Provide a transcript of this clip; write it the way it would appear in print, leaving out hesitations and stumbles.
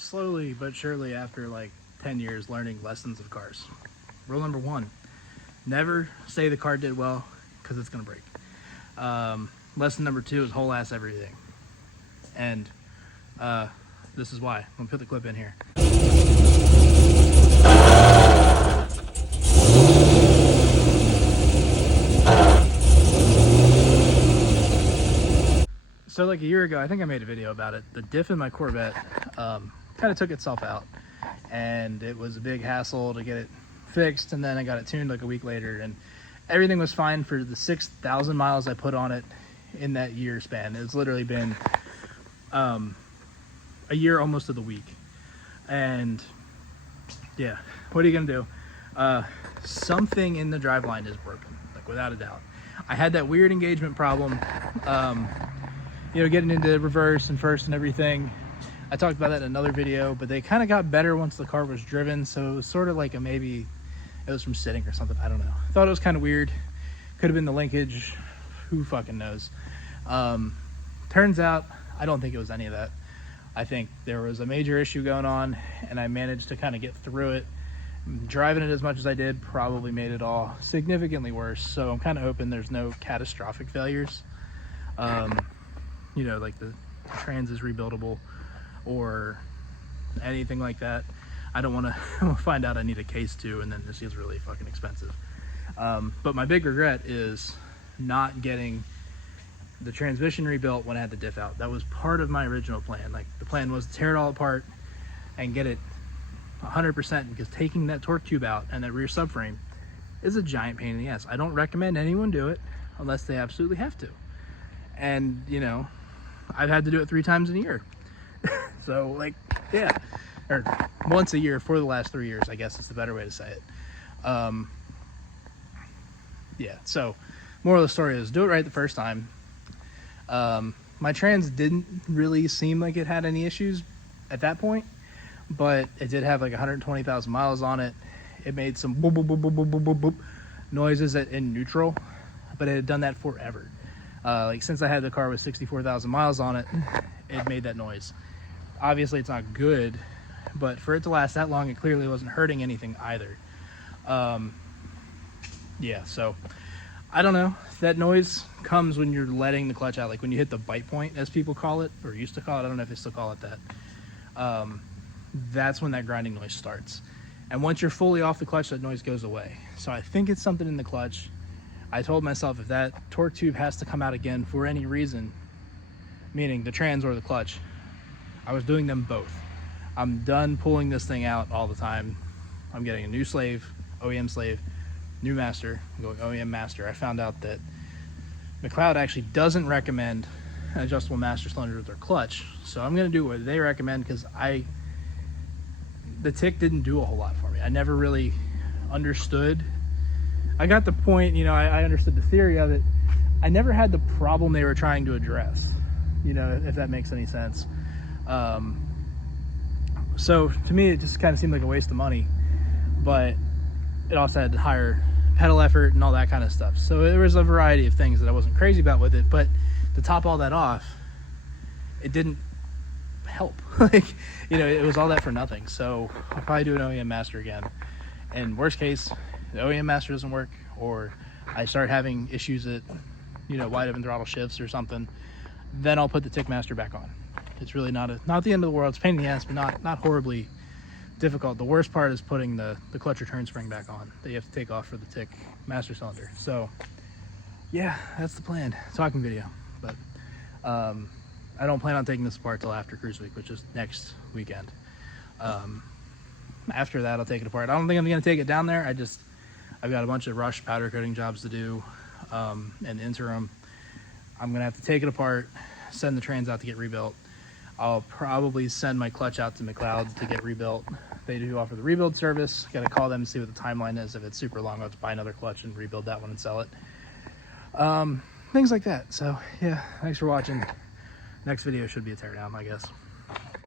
slowly but surely, after like 10 years, learning lessons of cars. Rule number 1, never say the car did well, because it's gonna break. Lesson number 2 is whole ass everything. And this is why. I'm gonna put the clip in here. So like a year ago, I think I made a video about it. The diff in my Corvette kind of took itself out, and it was a big hassle to get it fixed. And then I got it tuned like a week later, and everything was fine for the 6,000 miles I put on it in that year span. It's literally been a year almost to the week. And yeah, what are you gonna do? Something in the driveline is broken, like without a doubt. I had that weird engagement problem, you know, getting into reverse and first and everything. I talked about that in another video, but they kind of got better once the car was driven. So it was sort of like a, maybe it was from sitting or something. I don't know. I thought it was kind of weird. Could have been the linkage. Who fucking knows? Turns out, I don't think it was any of that. I think there was a major issue going on, and I managed to kind of get through it. Driving it as much as I did probably made it all significantly worse. So I'm kind of hoping there's no catastrophic failures. You know, like the trans is rebuildable or anything like that. I don't want to find out I need a case too, and then this is really fucking expensive. But my big regret is not getting the transmission rebuilt when I had the diff out. That was part of my original plan. Like, the plan was to tear it all apart and get it 100%, because taking that torque tube out and that rear subframe is a giant pain in the ass. I don't recommend anyone do it unless they absolutely have to. And, you know, I've had to do it 3 times in a year. So, like, yeah, or once a year for the last 3 years, I guess is the better way to say it. Yeah, so moral of the story is do it right the first time. My trans didn't really seem like it had any issues at that point, but it did have like 120,000 miles on it. It made some boop, boop, boop, boop, boop, boop, boop, boop noises in neutral, but it had done that forever. Like, since I had the car with 64,000 miles on it, it made that noise. Obviously it's not good, but for it to last that long, it clearly wasn't hurting anything either. Yeah, so I don't know. That noise comes when you're letting the clutch out, like when you hit the bite point, as people call it, or used to call it. I don't know if they still call it that. That's when that grinding noise starts. And once you're fully off the clutch, that noise goes away. So I think it's something in the clutch. I told myself if that torque tube has to come out again for any reason, meaning the trans or the clutch, I was doing them both. I'm done pulling this thing out all the time. I'm getting a new slave, OEM slave, new master, I'm going OEM master. I found out that McLeod actually doesn't recommend an adjustable master cylinder with their clutch. So I'm going to do what they recommend, because the tick didn't do a whole lot for me. I never really understood. I got the point, you know, I understood the theory of it. I never had the problem they were trying to address, you know, if that makes any sense. So to me, it just kind of seemed like a waste of money, but it also had higher pedal effort and all that kind of stuff. So there was a variety of things that I wasn't crazy about with it, but to top all that off, it didn't help. Like, you know, it was all that for nothing. So I'll probably do an OEM master again. And worst case, the OEM master doesn't work, or I start having issues at, you know, wide open throttle shifts or something, then I'll put the tick master back on. It's really not the end of the world. It's a pain in the ass, but not horribly difficult. The worst part is putting the clutch return spring back on that you have to take off for the tick master cylinder. So yeah, that's the plan. Talking video. But I don't plan on taking this apart till after cruise week, which is next weekend. After that, I'll take it apart. I don't think I'm going to take it down there. I've got a bunch of rush powder coating jobs to do. In the interim, I'm going to have to take it apart, send the trans out to get rebuilt. I'll probably send my clutch out to McLeod to get rebuilt. They do offer the rebuild service. Got to call them and see what the timeline is. If it's super long, I'll have to buy another clutch and rebuild that one and sell it. Things like that. So yeah, thanks for watching. Next video should be a teardown, I guess.